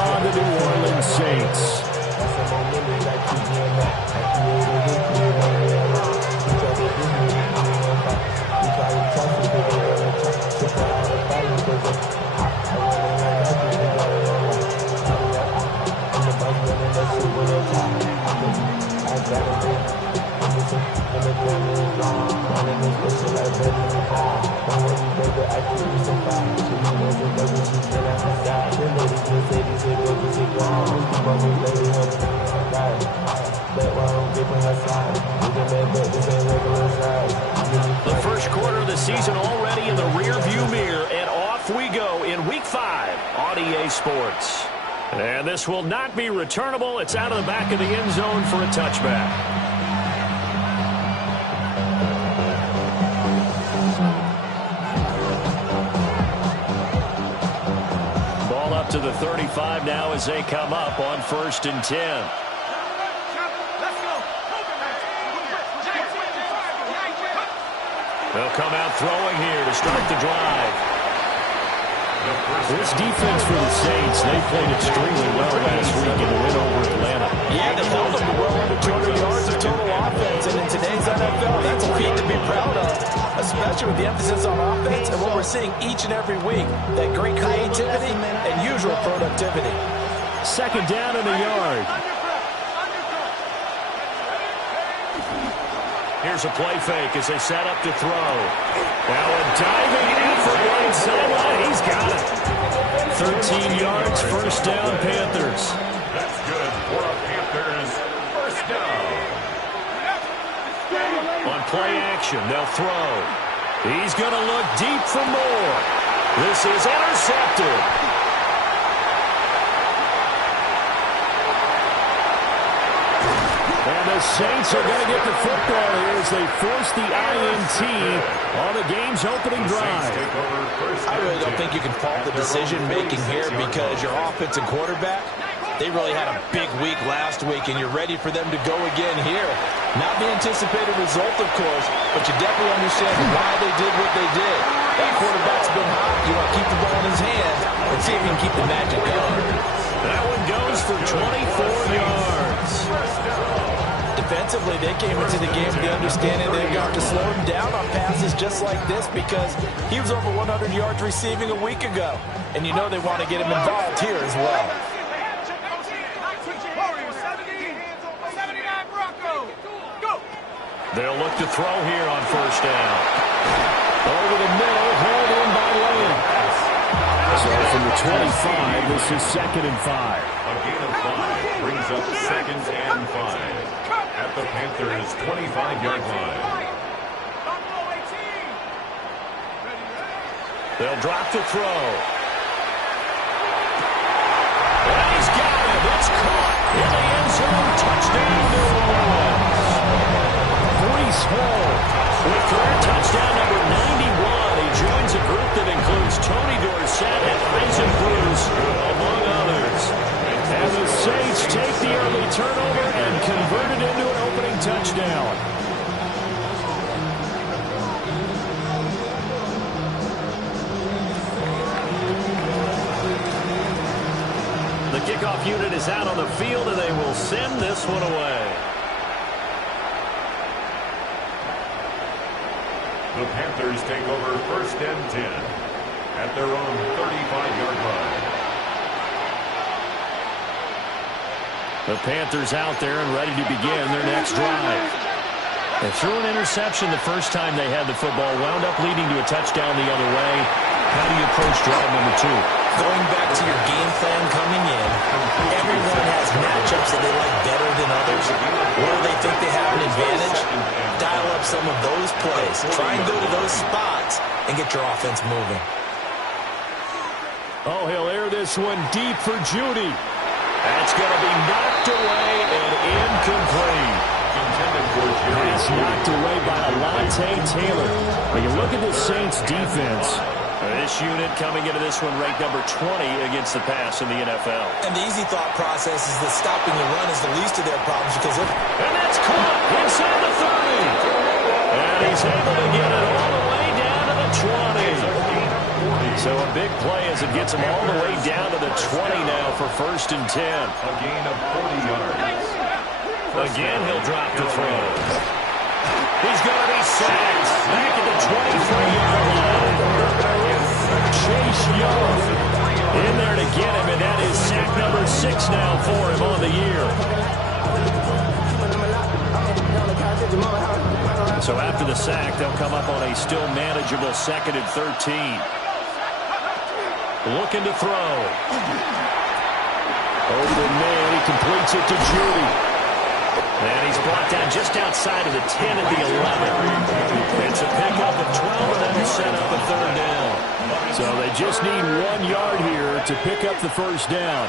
on the New Orleans Saints. The first quarter of the season already in the rearview mirror, and off we go in Week 5 on EA Sports. And this will not be returnable. It's out of the back of the end zone for a touchback. Ball up to the 35 now as they come up on 1st and 10. They'll come out throwing here to start the drive. This defense for the Saints, they played extremely well last week in the win over Atlanta. Yeah, they held them to well under 200 yards of total offense, and in today's NFL, that's a feat to be proud of, especially with the emphasis on offense and what we're seeing each and every week, that great creativity and usual productivity. 2nd down in the yard. Here's a play fake as they set up to throw. Now a diving effort right sideline. He's got it. 13 yards, 1st down, Panthers. That's good for a Panthers 1st down. On play action, they'll throw. He's going to look deep for more. This is intercepted. And the Saints are going to get the football here as they force the INT on the game's opening drive. I really don't think you can fault the decision-making here because your offensive quarterback, they really had a big week last week, and you're ready for them to go again here. Not the anticipated result, of course, but you definitely understand why they did what they did. That quarterback's been hot. You want to keep the ball in his hand and see if he can keep the magic going. That one goes for 24 yards. Defensively, they came into the game with the understanding they've got to slow him down on passes just like this because he was over 100 yards receiving a week ago. And you know they want to get him involved here as well. They'll look to throw here on 1st down. Over the middle, hauled in by Lane. So from the 25, this is 2nd and 5. A gain of 5 brings up 2nd and 5 at the Panthers' 25-yard line. They'll drop to throw. And he's got it. It's caught in the end zone. Touchdown, New Orleans. Breece Hall with career touchdown number 91. He joins a group that includes Tony Dorsett and Isaac Bruce, among others. And the Saints take the early turnover and convert it into an opening touchdown. The kickoff unit is out on the field, and they will send this one away. The Panthers take over 1st and 10 at their own 35-yard line. The Panthers out there and ready to begin their next drive. They threw an interception the first time they had the football, wound up leading to a touchdown the other way. How do you approach drive number 2? Going back to your game plan coming in, everyone has matchups that they like better than others. Where they think they have an advantage, dial up some of those plays. Try and go to those spots and get your offense moving. Oh, he'll air this one deep for Judy. That's going to be knocked away and incomplete. Pass knocked away by Alontae Taylor. When you look at the Saints defense, this unit coming into this one ranked number 20 against the pass in the NFL. And the easy thought process is that stopping the run is the least of their problems because of... And that's caught inside the 30. And he's able to get it all the way down to the 20. So a big play as it gets him all the way down to the 20 now for 1st and 10. A gain of 40 yards. Again, he'll drop to throw. He's going to be sacked back at the 23-yard line. Chase Young in there to get him, and that is sack number 6 now for him on the year. So after the sack, they'll come up on a still manageable 2nd and 13. Looking to throw. Open man, he completes it to Judy. And he's brought down just outside of the 10 at the 11. It's a pickup of 12, and that'll set up a 3rd down. So they just need 1 yard here to pick up the 1st down.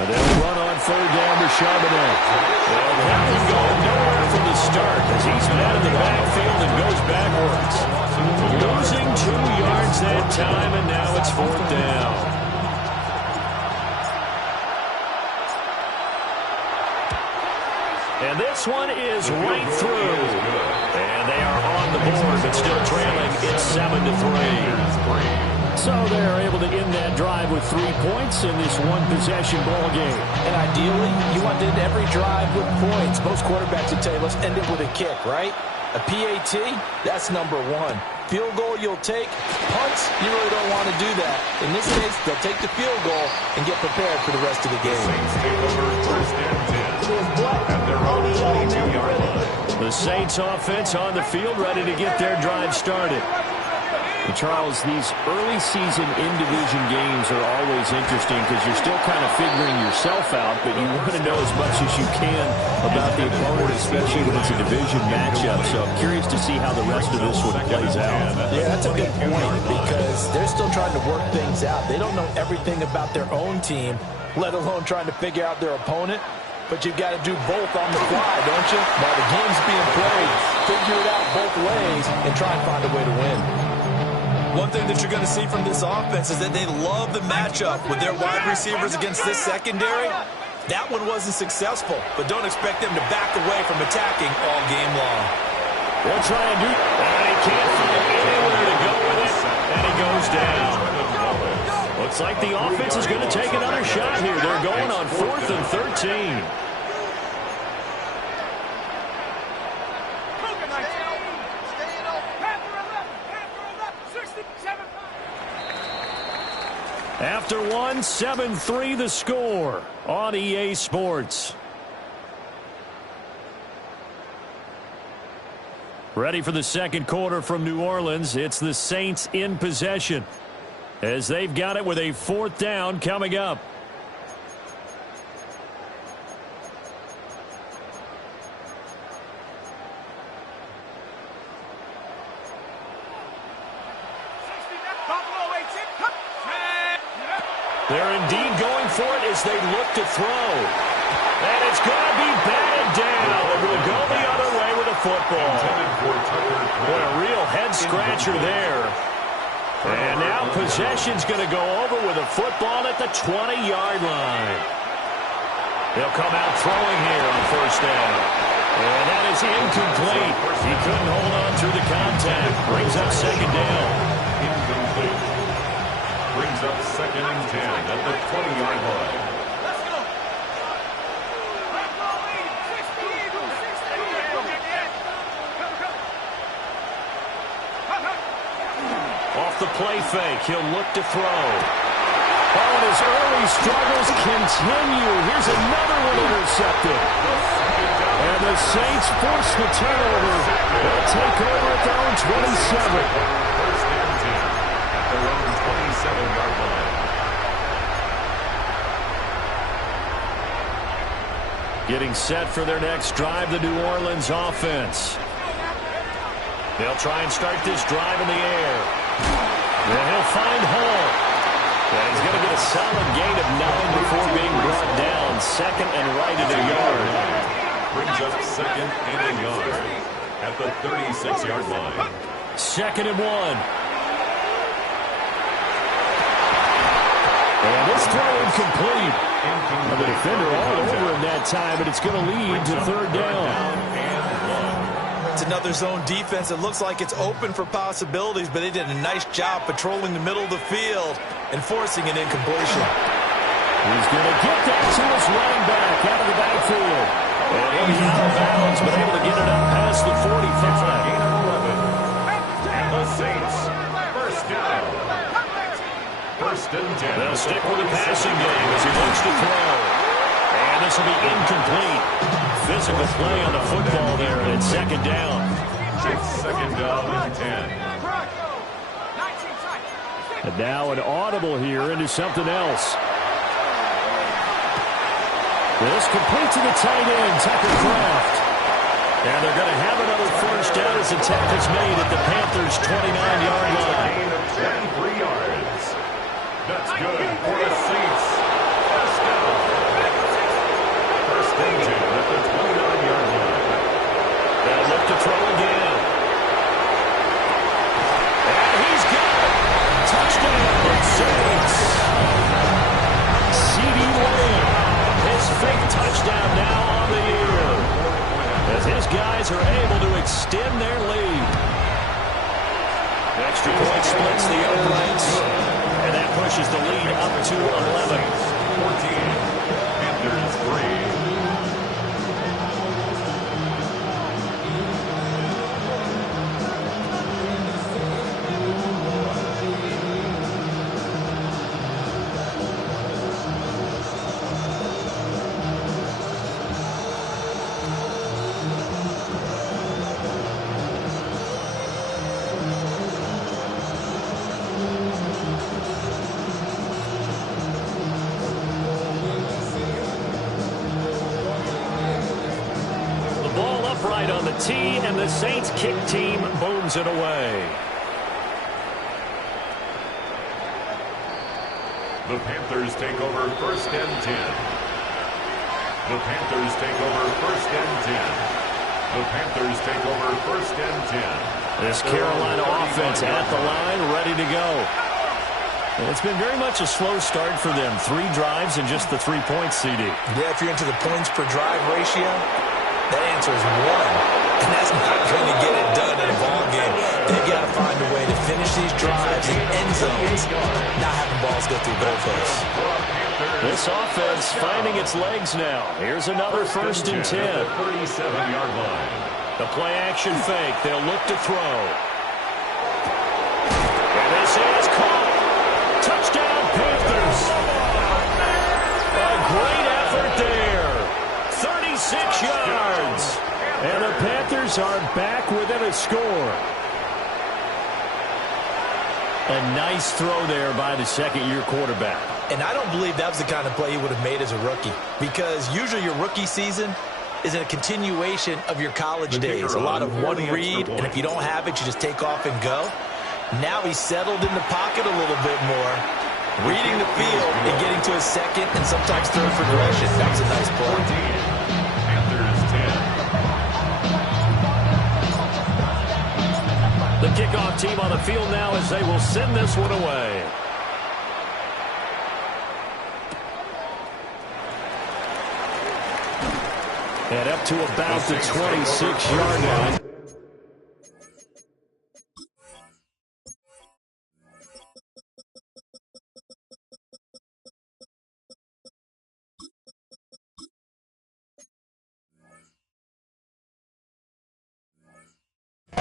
And they'll run on 3rd down to Charbonnet. They'll have him going nowhere from the start as he's met in the backfield and goes backwards. Losing 2 yards that time, and now it's 4th down. And this one is right through. And they are on the board, but still trailing. It's 7-3. So they're able to end that drive with 3 points in this one-possession ball game. And ideally, you want to end every drive with points. Most quarterbacks would tell you, let's end it with a kick, right? A PAT, that's number 1. Field goal you'll take. Punts, you really don't want to do that. In this case, they'll take the field goal and get prepared for the rest of the game. Saints take over 1st and 10 at their own 22-yard line. The Saints offense on the field ready to get their drive started. And Charles, these early season in-division games are always interesting because you're still kind of figuring yourself out, but you want to know as much as you can about the opponent, especially when it's a division matchup. So I'm curious to see how the rest of this one plays out. Yeah, that's a good point because they're still trying to work things out. They don't know everything about their own team, let alone trying to figure out their opponent. But you've got to do both on the fly, don't you? While the game's being played, figure it out both ways and try and find a way to win. One thing that you're going to see from this offense is that they love the matchup with their wide receivers against this secondary. That one wasn't successful, but don't expect them to back away from attacking all game long. They'll try and do it, and he can't find anywhere to go with it, and he goes down. Looks like the offense is going to take another shot here. They're going on 4th and 13. After 7-3 the score on EA Sports. Ready for the 2nd quarter from New Orleans. It's the Saints in possession as they've got it with a 4th down coming up. They're indeed going for it as they look to throw. And it's going to be batted down. It will go the other way with a football. What a real head-scratcher there. And now possession's going to go over with a football at the 20-yard line. They'll come out throwing here on 1st down. And that is incomplete. He couldn't hold on through the contact. Brings up 2nd down. Incomplete. Brings up 2nd and 10 at the 20-yard line. Off the play fake, he'll look to throw. Oh, and his early struggles continue. Here's another one intercepted. And the Saints force the turnover. They'll take over at their own 27. 1st and 10 at their own 27-yard line. Getting set for their next drive, the New Orleans offense. They'll try and start this drive in the air. And he'll find Hall. And he's going to get a solid gain of 9 before being brought down. 2nd and right at a yard. Brings up 2nd and a yard at the 36-yard line. 2nd and 1. And this throw incomplete. And the defender all over him that time, but it's going to lead to 3rd down. To It's another zone defense. It looks like it's open for possibilities, but they did a nice job patrolling the middle of the field and forcing an incompletion. He's going to get that to his running back out of the backfield. And he'll be out of bounds, but able to get it up past the 45. And the Saints, first down. First and 10. They'll stick with the passing game as he looks to throw. And this will be incomplete. Physical play on the football there, and it's second down. It's second down and 10. And now an audible here into something else. This complete to the tight end, Tucker Kraft. And they're going to have another first down as the tackle is made at the Panthers' 29-yard line. Gain of 23 yards. That's good for the Saints. First down. First and 10 at the 29-yard line. They'll look to throw again. And he's got it. Touchdown, Saints. C.D. Lamb. His fifth touchdown now on the year, as his guys are able to extend their lead. Extra point splits the uprights, and that pushes the lead up to 11. 14. Panthers 3. On the tee, and the Saints kick team booms it away. The Panthers take over first and 10. The Panthers take over first and 10. The Panthers take over first and 10. This Carolina offense at the line, ready to go. And it's been very much a slow start for them. 3 drives and just the 3 points, CD. Yeah, if you're into the points per drive ratio, that answer is 1, and that's not going to get it done in a ball game. They've got to find a way to finish these drives in end zones, not having balls go through goalposts. This offense finding its legs now. Here's another first and 10. 37-yard line. The play action fake. They'll look to throw. And this is caught. Touchdown, Panthers. A great effort there. 36 yards. And the Panthers are back within a score. A nice throw there by the second-year quarterback. And I don't believe that was the kind of play he would have made as a rookie, because usually your rookie season is a continuation of your college days. A lot of one read, and if you don't have it, you just take off and go. Now he's settled in the pocket a little bit more, reading the field and getting to his second and sometimes third progression. That was a nice play. The kickoff team on the field now as they will send this one away. And up to about the 26-yard line.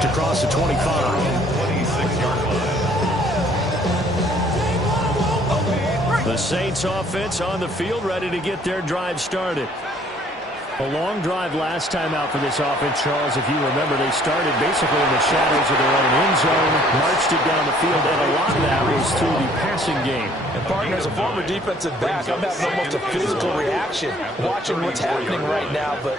To cross the 25. 26-yard line. The Saints offense on the field, ready to get their drive started. A long drive last time out for this offense, Charles. If you remember, they started basically in the shadows of their own end zone, marched it down the field, and a lot of that was through the passing game. And, partner, as a former defensive back, I'm having almost a physical reaction watching what's happening right now, but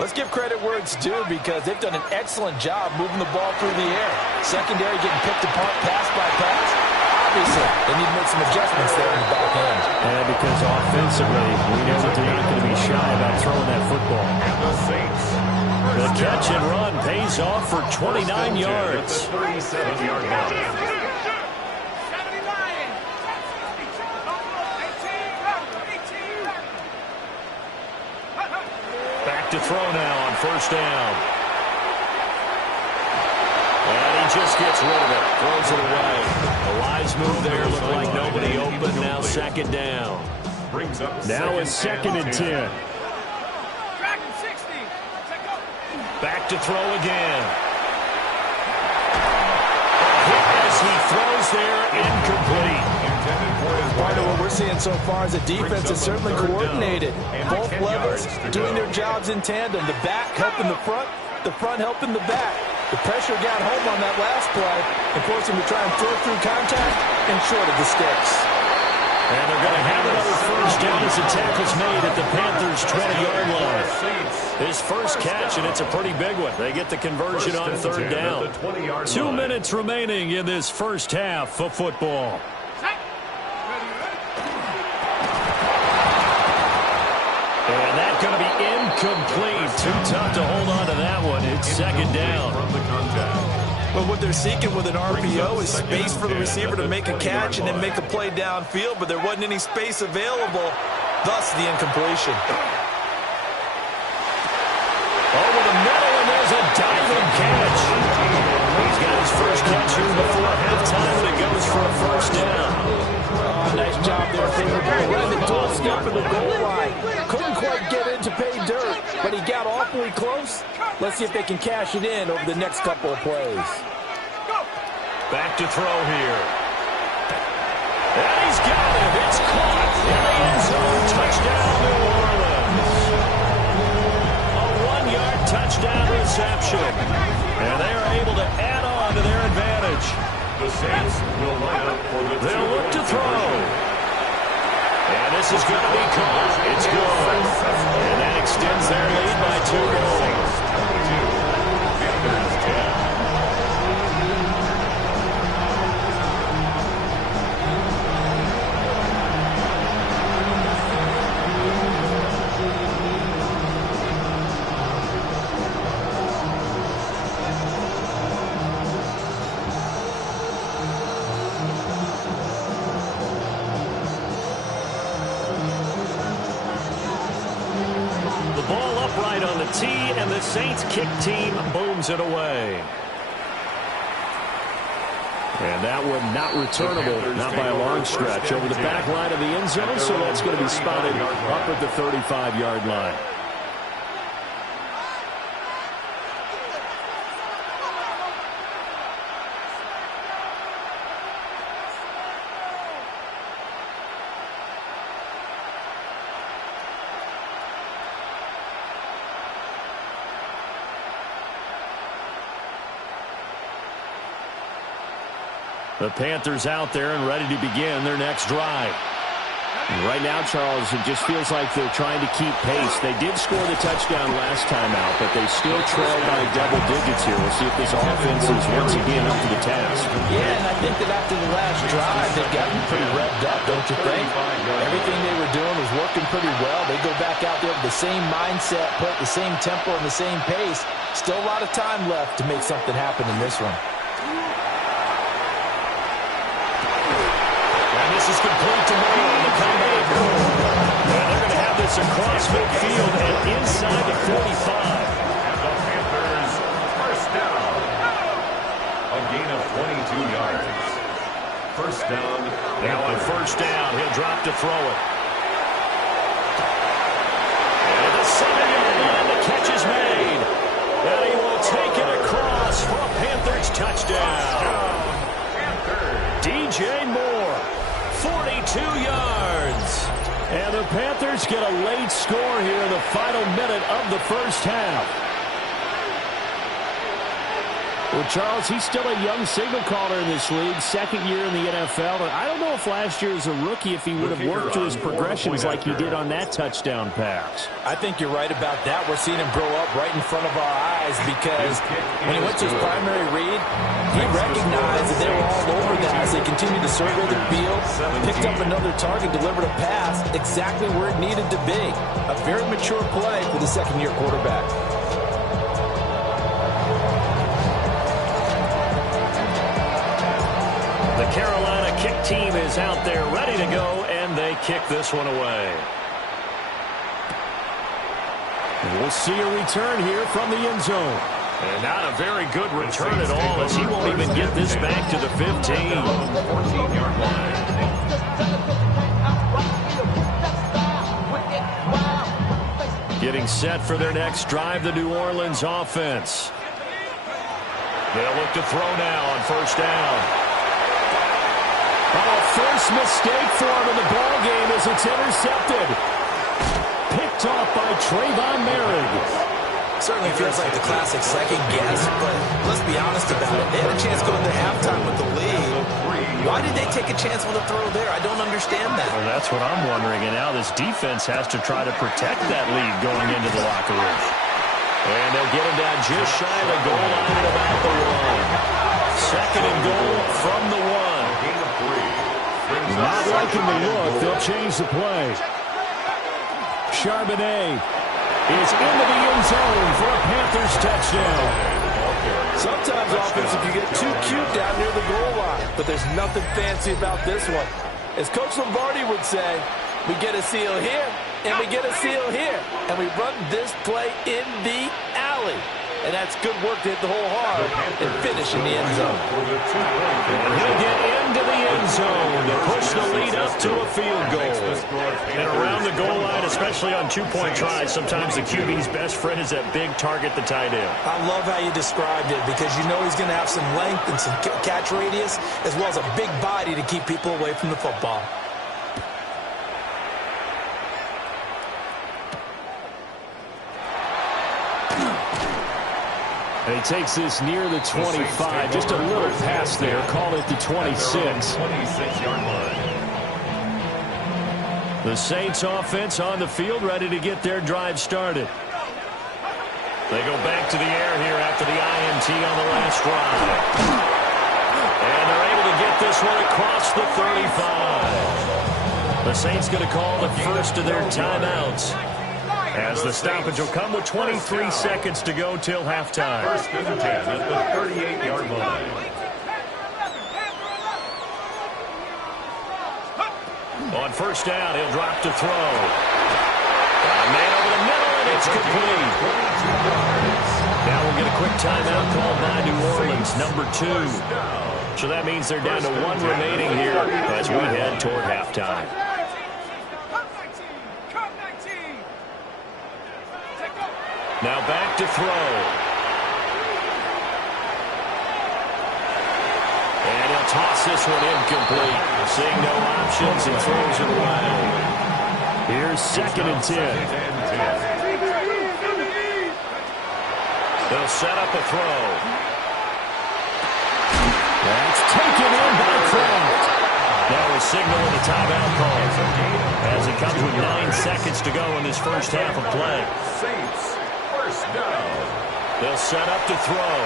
let's give credit where it's due, because they've done an excellent job moving the ball through the air. Secondary getting picked apart pass by pass. Obviously, they need to make some adjustments there in the back end. And because offensively, we know that they're not going to be shy about throwing that football. And the Saints. The catch and run pays off for 29 yards. 37-yard line. Back to throw now on first down. just gets rid of it. Throws it away. A wise move there. Looked like nobody open. Now second down. Now it's second and 10. Back to throw again. A hit as he throws there, incomplete. Part of what we're seeing so far is the defense is certainly coordinated. Both levels doing their jobs in tandem. The back helping the front helping the back. The pressure got home on that last play and forced him to try and throw through contact and short of the sticks. And they're going to have another first down as the tackle's made at the Panthers' 20-yard line. His first catch, and it's a pretty big one. They get the conversion on third down. 2 minutes remaining in this first half of football. And that's going to be incomplete. Too tough to hold on to that one. It's second down. But what they're seeking with an RPO is space for the receiver to make a catch and then make a play downfield, but there wasn't any space available, thus the incompletion. Over the middle, and there's a diving catch. He's got his first catch here before halftime, and it goes for a first down. Nice job there, Favorable. Right at the doorstep of the goal line. Couldn't quite get in to pay dirt, but he got awfully close. Let's see if they can cash it in over the next couple of plays. Back to throw here. And he's got it. It's caught in the end zone. Touchdown, New Orleans. A 1-yard touchdown reception. And they are able to add on to their advantage. The Saints will line up for the They'll look to throw. And this is going to be caught. It's good. And that extends their lead by 2 goals. Panthers 10. Upright on the tee, and the Saints kick team booms it away. And that one not returnable, not by a long stretch, over the back line of the end zone, so that's going to be spotted up at the 35-yard line. The Panthers out there and ready to begin their next drive. And right now, Charles, it just feels like they're trying to keep pace. They did score the touchdown last time out, but they still trail by double digits here. We'll see if this offense is once again up to the task. Yeah, and I think that after the last drive, they've gotten pretty revved up, don't you think? Everything they were doing was working pretty well. They go back out there with the same mindset, put the same tempo and the same pace. Still a lot of time left to make something happen in this one. This is complete to Moore on the comeback. And they're going to have this across midfield and inside the 45. And the Panthers first down. A gain of 22 yards. First down. Now on first down, he'll drop to throw it. And the 7-yard line, the catch is made. And he will take it across for a Panthers touchdown. DJ Moore. 42 yards. And the Panthers get a late score here in the final minute of the first half. Well, Charles, he's still a young signal caller in this league, second year in the NFL. And I don't know if last year as a rookie if he would have worked through his progressions like he did on that touchdown pass. I think you're right about that. We're seeing him grow up right in front of our eyes because when he went to his primary read, he recognized that they were all over that as they continued to survey the field, picked up another target, delivered a pass exactly where it needed to be. A very mature play for the second-year quarterback. The Carolina kick team is out there ready to go, and they kick this one away. And we'll see a return here from the end zone. And not a very good return at all, as he won't even get this back to the 15. 14-yard line. Getting set for their next drive, the New Orleans offense. They'll look to throw now on first down. Oh, first mistake for him in the ball game as it's intercepted. Picked off by Trayvon Merrick. Certainly feels like the classic second guess, but let's be honest about it. They had a chance going to halftime with the lead. Why did they take a chance with a throw there? I don't understand that. Well, that's what I'm wondering, and now this defense has to try to protect that lead going into the locker room. And they'll get him down just shy of the goal line at about the 1. Second and goal from the 1. Not liking the look. They'll change the play. Charbonnet is into the end zone for a Panthers touchdown. Sometimes offensive you get too cute down near the goal line, but there's nothing fancy about this one. As Coach Lombardi would say, we get a seal here, and we get a seal here, and we run this play in the alley. And that's good work to hit the hole hard and finish in the end zone. And he'll get into the end zone to push the lead up to a field goal. And around the goal line, especially on two-point tries, sometimes the QB's best friend is that big target, the tight end. I love how you described it because you know he's going to have some length and some catch radius as well as a big body to keep people away from the football. And he takes this near the 25. Just a little pass there. Call it the 26. 26-yard line. The Saints offense on the field, ready to get their drive started. They go back to the air here after the INT on the last drive. And they're able to get this one across the 35. The Saints going to call the first of their timeouts, as the stoppage will come with 23 seconds to go till halftime. First and 10 at the 38-yard line. On first down, he'll drop to throw. Got a man over the middle, and it's complete. Now we'll get a quick timeout called by New Orleans, number 2. So that means they're down to 1 remaining here as we head toward halftime. Now back to throw. And he'll toss this one incomplete. Seeing no options, and throws it away. Here's second and 10. They'll set up a throw. That's taken in by Kraft. Now we're signaling the timeout call as it comes with 9 seconds to go in this first half of play. Saints, first down. They'll set up to throw.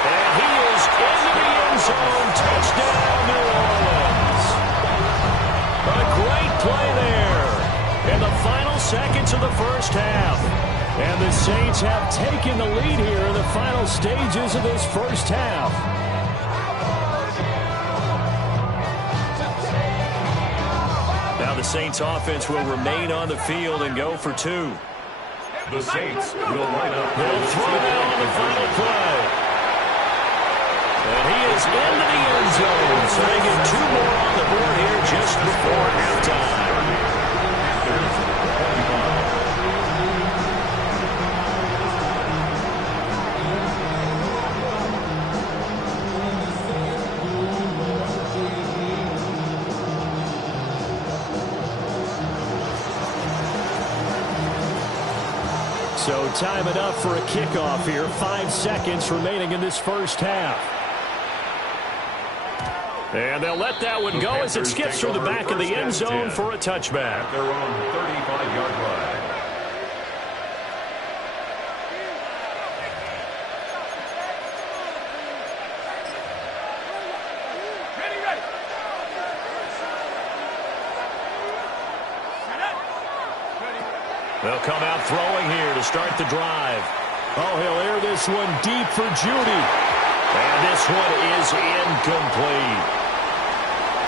And he is into the end zone. Touchdown, New Orleans. A great play there in the final seconds of the first half. And the Saints have taken the lead here in the final stages of this first half. Now the Saints offense will remain on the field and go for 2. The Saints will line up. They'll throw now on the final play. And he is into the end zone. So they get 2 more on the board here just before halftime. So time it up for a kickoff here. 5 seconds remaining in this first half. And they'll let that one go as it skips through the back of the end zone for a touchback. At their own 35-yard line. They'll come out throwing here to start the drive. Oh, he'll air this one deep for Judy. And this one is incomplete.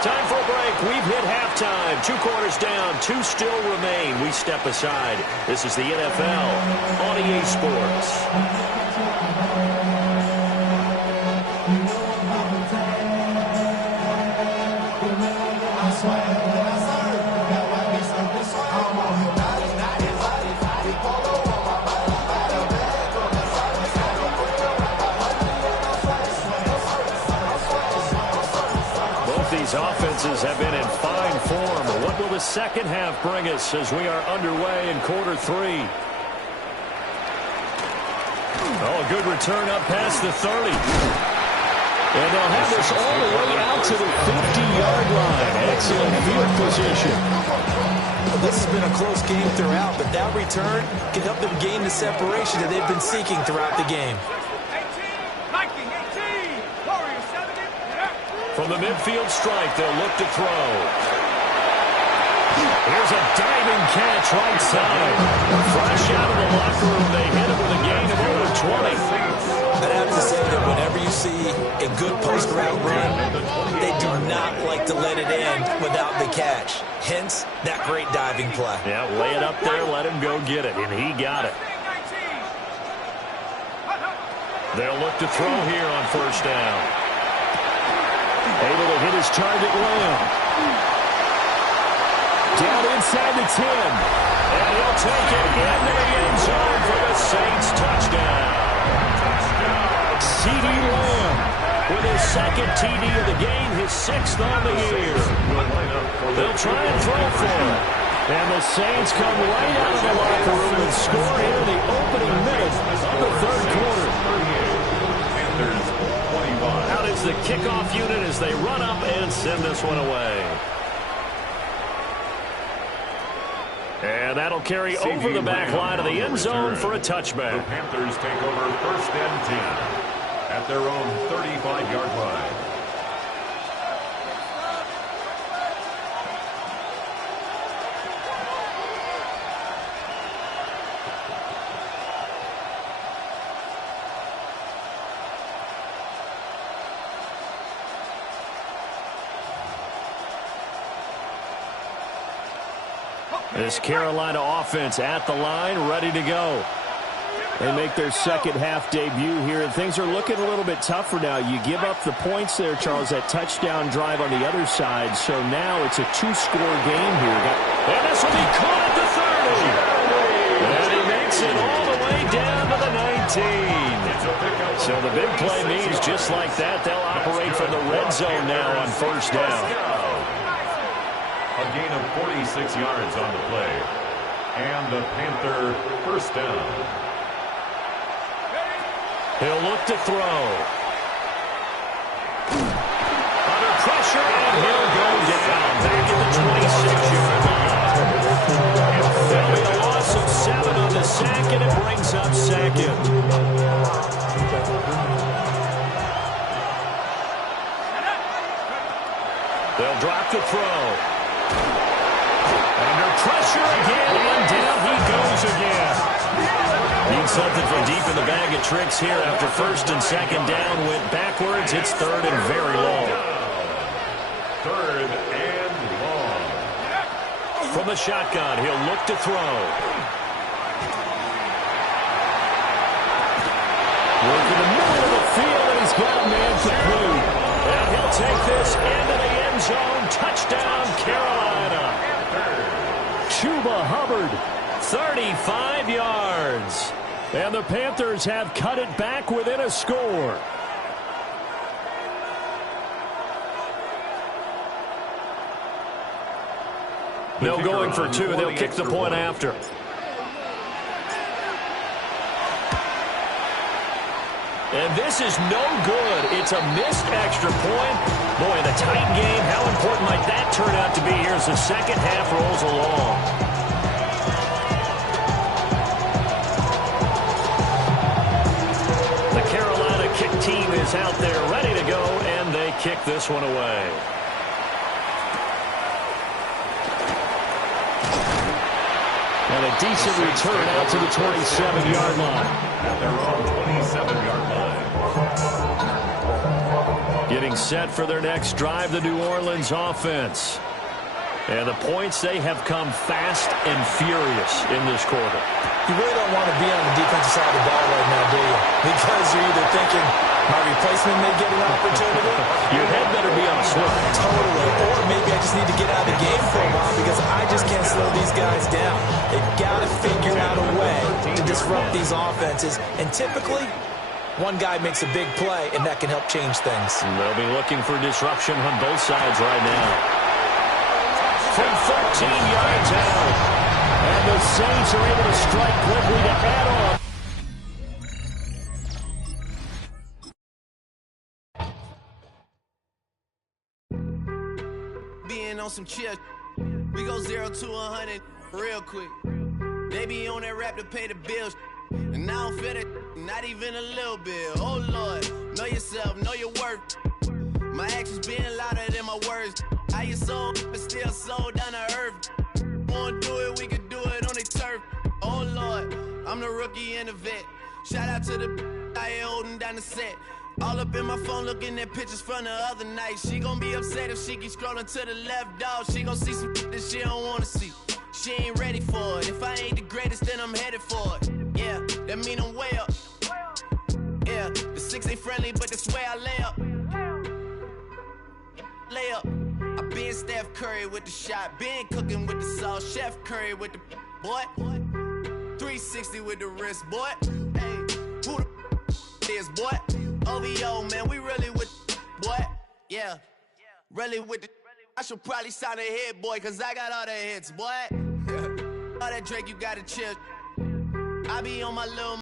Time for a break. We've hit halftime. 2 quarters down. 2 still remain. We step aside. This is the NFL on EA Sports. These offenses have been in fine form. What will the second half bring us as we are underway in quarter 3? Oh, a good return up past the 30. And they'll have this all the way out to the 50-yard line. Excellent field position. Well, this has been a close game throughout, but that return can help them gain the separation that they've been seeking throughout the game. From the midfield strike, they'll look to throw. Here's a diving catch right side. Fresh out of the locker room, they hit him with a gain of over 20. I'd have to say that whenever you see a good post-route run, they do not like to let it end without the catch. Hence, that great diving play. Yeah, lay it up there, let him go get it, and he got it. They'll look to throw here on first down. Able to hit his target, Lamb. Down inside the 10. And he'll take it into the end zone for the Saints touchdown. C.D. Lamb with his second TD of the game, his 6th on the year. They'll try and throw for it. And the Saints come right out of the locker room and score here in the opening minutes of the 3rd quarter. Out is the kickoff unit as they run up and send this one away. And that'll carry over the back line of the end zone for a touchback. The Panthers take over first and 10 at their own 35-yard line. This Carolina offense at the line, ready to go. They make their second half debut here, and things are looking a little bit tougher now. You give up the points there, Charles, that touchdown drive on the other side, so now it's a 2-score game here. And this will be caught at the 30. And he makes it all the way down to the 19. So the big play means just like that, they'll operate from the red zone now on first down. A gain of 46 yards on the play. And the Panther first down. He'll look to throw. Under pressure, and he'll go down. Back at the 26-yard line. There'll be a loss of 7 on the sack, and it brings up second. They'll drop the throw. Under pressure again, and down he goes again. Need something from deep in the bag of tricks here after first and second down went backwards. It's 3rd and very long. 3rd and long. From the shotgun, he'll look to throw. Work in the middle of the field, and he's got a man complete. And he'll take this into the end zone. Touchdown, Carolina. Chuba Hubbard, 35 yards. And the Panthers have cut it back within a score. No going for 2. They'll kick the point after. And this is no good. It's a missed extra point. Boy, the tight game, how important might that turn out to be here as the second half rolls along? The Carolina kick team is out there ready to go, and they kick this one away. And a decent return out to the 27-yard line. At their own 27-yard line. Getting set for their next drive, the New Orleans offense. And the points, they have come fast and furious in this quarter. You really don't want to be on the defensive side of the ball right now, do you? Because you're either thinking, my replacement may get an opportunity. Your head better be on a swivel. Totally. Or maybe I just need to get out of the game for a while because I just can't slow these guys down. They've got to figure out a way to disrupt these offenses. And typically, one guy makes a big play, and that can help change things. And they'll be looking for disruption on both sides right now. From 13 yards out. And the Saints are able to strike quickly to add on. Being on some chill, we go 0 to 100 real quick. They be on that rap to pay the bills, and I don't feel it, not even a little bit. Oh Lord, know yourself, know your worth. My actions being louder than my words. How you sold, but still sold down to earth. Wanna do it, we can do it on the turf. Oh Lord, I'm the rookie and the vet. Shout out to the I ain't holding down the set. All up in my phone looking at pictures from the other night. She gon' be upset if she keep scrolling to the left, dog. She gon' see some that she don't wanna see. She ain't ready for it. If I ain't the greatest, then I'm headed for it. Yeah, that mean I'm way up. Yeah, the 6 ain't friendly, but that's where I lay up. Lay up. I been Steph Curry with the shot, been cooking with the sauce, Chef Curry with the boy, 360 with the wrist, boy. Hey, who the is, boy? OVO, man, we really with boy. Yeah, really with the. I should probably sign a hit, boy, cause I got all the hits, boy. All that Drake, you gotta chill. I be on my little.